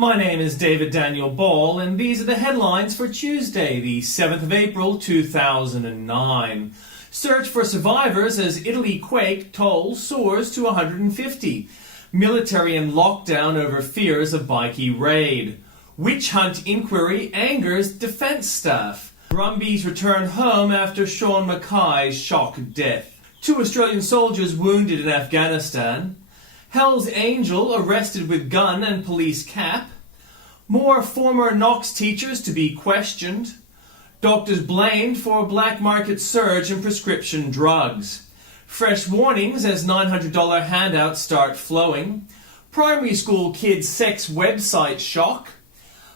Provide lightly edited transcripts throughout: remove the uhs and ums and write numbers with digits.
My name is David Daniel Ball, and these are the headlines for Tuesday, the 7th of April, 2009. Search for survivors as Italy quake toll soars to 150. Military in lockdown over fears of bikie raid. Witch hunt inquiry angers defence staff. Brumbies return home after Sean Mackay's shock death. 2 Australian soldiers wounded in Afghanistan. Hell's Angel arrested with gun and police cap. More former Knox teachers to be questioned. Doctors blamed for black market surge in prescription drugs. Fresh warnings as $900 handouts start flowing. Primary school kids' sex website shock.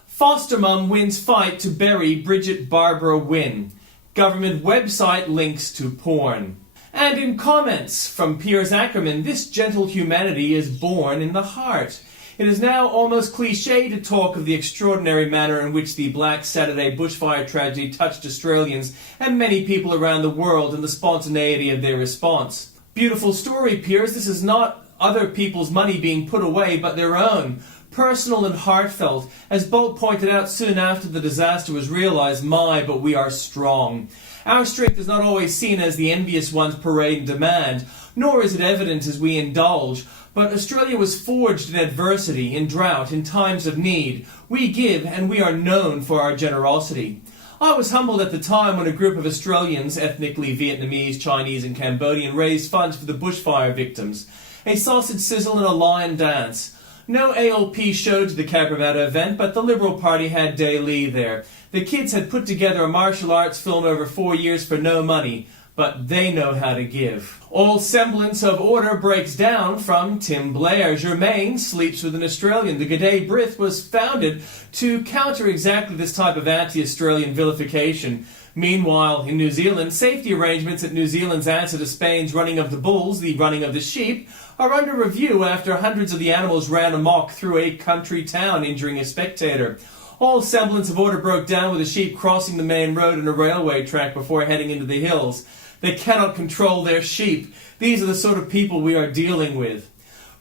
Foster mum wins fight to bury Bridget Barbara Wynne. Government website links to porn. And in comments from Piers Akerman, this gentle humanity is born in the heart. It is now almost cliché to talk of the extraordinary manner in which the Black Saturday bushfire tragedy touched Australians and many people around the world and the spontaneity of their response. Beautiful story, Piers. This is not other people's money being put away, but their own. Personal and heartfelt. As Bolt pointed out soon after the disaster was realised, but we are strong. Our strength is not always seen as the envious ones parade and demand, nor is it evident as we indulge. But Australia was forged in adversity, in drought, in times of need. We give, and we are known for our generosity. I was humbled at the time when a group of Australians, ethnically Vietnamese, Chinese and Cambodian, raised funds for the bushfire victims. A sausage sizzle and a lion dance. No ALP showed to the Cabramatta event, but the Liberal Party had Day Lee there. The kids had put together a martial arts film over 4 years for no money, but they know how to give. All semblance of order breaks down from Tim Blair. Germain sleeps with an Australian. The G'day Brith was founded to counter exactly this type of anti-Australian vilification. Meanwhile, in New Zealand, safety arrangements at New Zealand's answer to Spain's running of the bulls, the running of the sheep, are under review after hundreds of the animals ran amok through a country town, injuring a spectator. All semblance of order broke down with the sheep crossing the main road and a railway track before heading into the hills. They cannot control their sheep. These are the sort of people we are dealing with.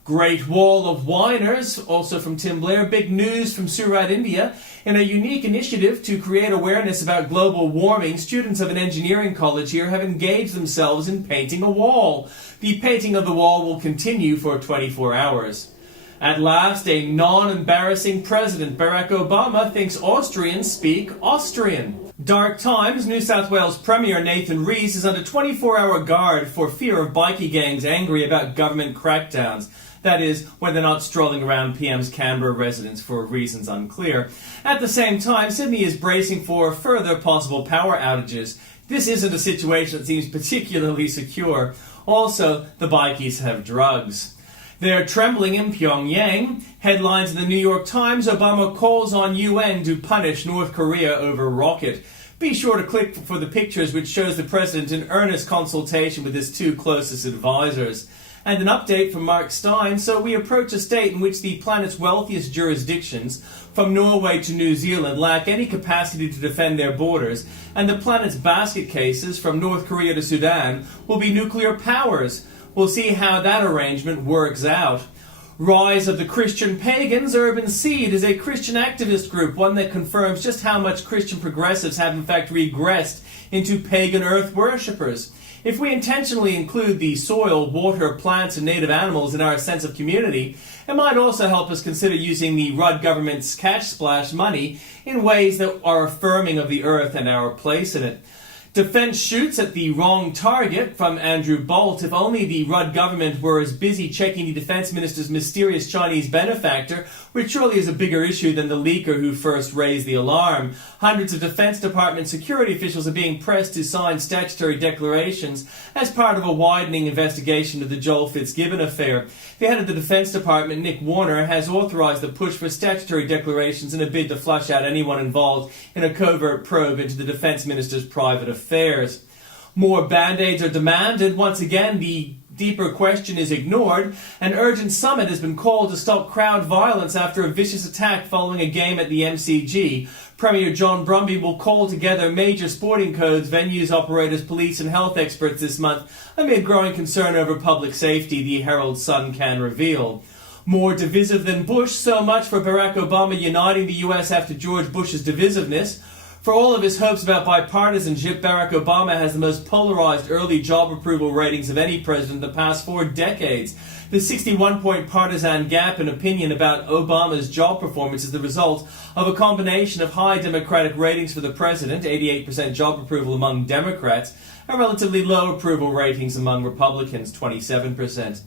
Great Wall of Whiners, also from Tim Blair. Big news from Surat, India. In a unique initiative to create awareness about global warming, students of an engineering college here have engaged themselves in painting a wall. The painting of the wall will continue for 24 hours. At last, a non-embarrassing president, Barack Obama, thinks Austrians speak Austrian. Dark Times, New South Wales Premier Nathan Rees is under 24-hour guard for fear of bikie gangs angry about government crackdowns. That is, when they're not strolling around PM's Canberra residence for reasons unclear. At the same time, Sydney is bracing for further possible power outages. This isn't a situation that seems particularly secure. Also, the bikies have drugs. They're trembling in Pyongyang. Headlines in the New York Times, Obama calls on UN to punish North Korea over rocket. Be sure to click for the pictures which shows the president in earnest consultation with his 2 closest advisors. And an update from Mark Stein. So we approach a state in which the planet's wealthiest jurisdictions, from Norway to New Zealand, lack any capacity to defend their borders, and the planet's basket cases, from North Korea to Sudan, will be nuclear powers. We'll see how that arrangement works out. Rise of the Christian Pagans. Urban Seed is a Christian activist group, one that confirms just how much Christian progressives have in fact regressed into pagan earth worshippers. If we intentionally include the soil, water, plants, and native animals in our sense of community, it might also help us consider using the Rudd government's cash splash money in ways that are affirming of the earth and our place in it. Defence shoots at the wrong target, from Andrew Bolt. If only the Rudd government were as busy checking the Defence Minister's mysterious Chinese benefactor, which surely is a bigger issue than the leaker who first raised the alarm. Hundreds of Defence Department security officials are being pressed to sign statutory declarations as part of a widening investigation of the Joel Fitzgibbon affair. The head of the Defence Department, Nick Warner, has authorised the push for statutory declarations in a bid to flush out anyone involved in a covert probe into the Defence Minister's private affairs. More band-aids are demanded. Once again, the deeper question is ignored. An urgent summit has been called to stop crowd violence after a vicious attack following a game at the MCG. Premier John Brumby will call together major sporting codes, venues, operators, police and health experts this month amid growing concern over public safety, the Herald Sun can reveal. More divisive than Bush, so much for Barack Obama uniting the U.S. after George Bush's divisiveness. For all of his hopes about bipartisanship, Barack Obama has the most polarized early job approval ratings of any president in the past 4 decades. The 61-point partisan gap in opinion about Obama's job performance is the result of a combination of high Democratic ratings for the president, 88% job approval among Democrats, and relatively low approval ratings among Republicans, 27%.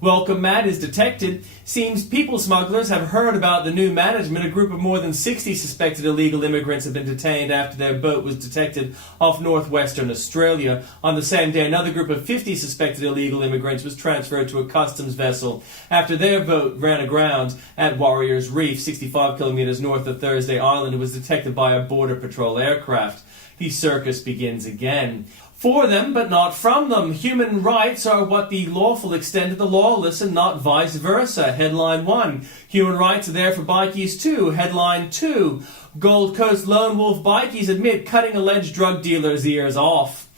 Welcome Matt is detected. Seems people smugglers have heard about the new management. A group of more than 60 suspected illegal immigrants have been detained after their boat was detected off northwestern Australia. On the same day, another group of 50 suspected illegal immigrants was transferred to a customs vessel after their boat ran aground at Warriors Reef, 65 kilometers north of Thursday Island. It was detected by a Border Patrol aircraft. The circus begins again. For them, but not from them. Human rights are what the lawful extend to the lawless and not vice versa. Headline 1. Human rights are there for bikies too. Headline 2. Gold Coast lone wolf bikies admit cutting alleged drug dealers' ears off.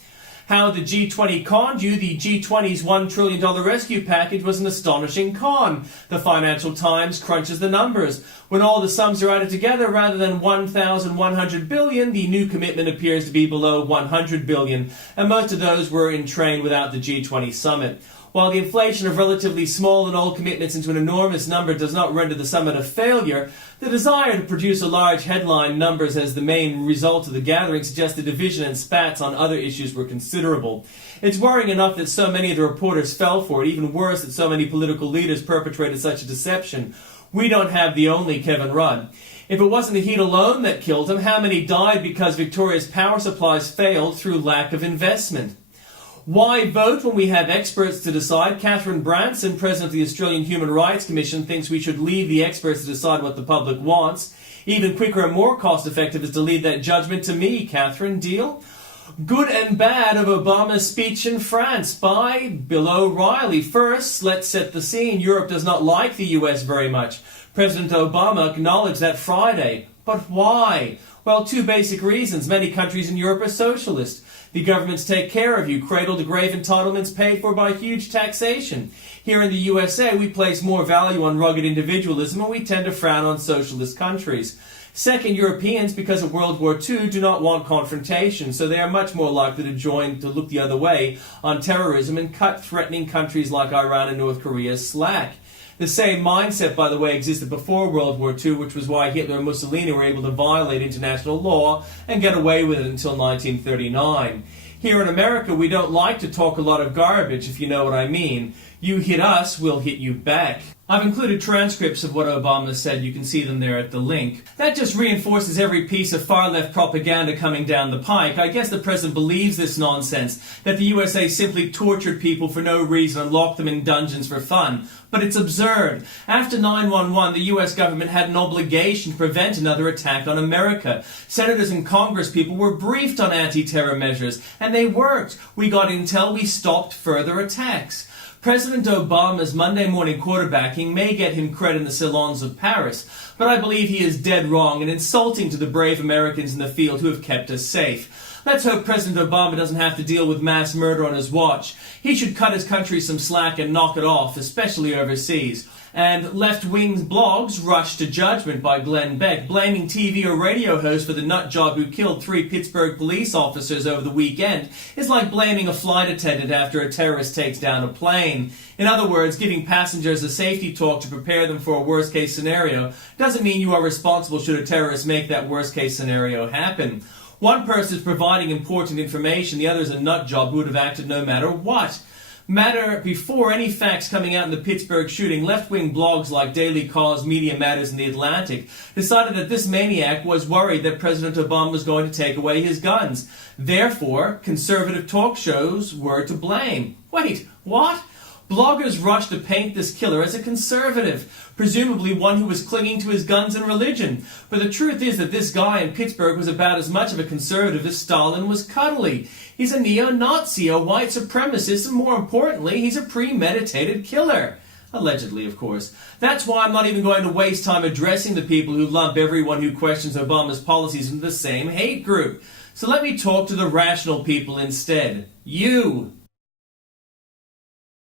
How the G20 conned you. The G20's $1 trillion rescue package was an astonishing con. The Financial Times crunches the numbers. When all the sums are added together, rather than 1,100 billion, the new commitment appears to be below 100 billion, and most of those were in train without the G20 summit. While the inflation of relatively small and old commitments into an enormous number does not render the summit a failure, the desire to produce a large headline numbers as the main result of the gathering suggests the division and spats on other issues were considerable. It's worrying enough that so many of the reporters fell for it, even worse that so many political leaders perpetrated such a deception. We don't have the only Kevin Rudd. If it wasn't the heat alone that killed him, how many died because Victoria's power supplies failed through lack of investment? Why vote when we have experts to decide? Catherine Branson, president of the Australian Human Rights Commission, thinks we should leave the experts to decide what the public wants. Even quicker and more cost-effective is to leave that judgment to me. Catherine, deal? Good and Bad of Obama's speech in France by Bill O'Reilly. First, let's set the scene. Europe does not like the US very much. President Obama acknowledged that Friday. But why? Well, 2 basic reasons. Many countries in Europe are socialist. The governments take care of you, cradle-to-grave entitlements paid for by huge taxation. Here in the USA, we place more value on rugged individualism, and we tend to frown on socialist countries. Second, Europeans, because of World War II, do not want confrontation, so they are much more likely to look the other way on terrorism and cut threatening countries like Iran and North Korea slack. The same mindset, by the way, existed before World War II, which was why Hitler and Mussolini were able to violate international law and get away with it until 1939. Here in America, we don't like to talk a lot of garbage, if you know what I mean. You hit us, we'll hit you back. I've included transcripts of what Obama said. You can see them there at the link. That just reinforces every piece of far-left propaganda coming down the pike. I guess the president believes this nonsense, that the USA simply tortured people for no reason and locked them in dungeons for fun. But it's absurd. After 9/11, the U.S. government had an obligation to prevent another attack on America. Senators and congresspeople were briefed on anti-terror measures, and they worked. We got intel, we stopped further attacks. President Obama's Monday morning quarterbacking may get him credit in the salons of Paris, but I believe he is dead wrong and insulting to the brave Americans in the field who have kept us safe. Let's hope President Obama doesn't have to deal with mass murder on his watch. He should cut his country some slack and knock it off, especially overseas. And left-wing blogs rushed to judgment by Glenn Beck, blaming TV or radio hosts for the nut job who killed 3 Pittsburgh police officers over the weekend is like blaming a flight attendant after a terrorist takes down a plane. In other words, giving passengers a safety talk to prepare them for a worst-case scenario doesn't mean you are responsible should a terrorist make that worst-case scenario happen. One person is providing important information, the other is a nut job who would have acted no matter what. Before any facts coming out in the Pittsburgh shooting, left-wing blogs like Daily Cause, Media Matters, and The Atlantic decided that this maniac was worried that President Obama was going to take away his guns. Therefore, conservative talk shows were to blame. Wait, what? Bloggers rushed to paint this killer as a conservative, presumably one who was clinging to his guns and religion. But the truth is that this guy in Pittsburgh was about as much of a conservative as Stalin was cuddly. He's a neo-Nazi, a white supremacist, and more importantly, he's a premeditated killer. Allegedly, of course. That's why I'm not even going to waste time addressing the people who lump everyone who questions Obama's policies into the same hate group. So let me talk to the rational people instead. You!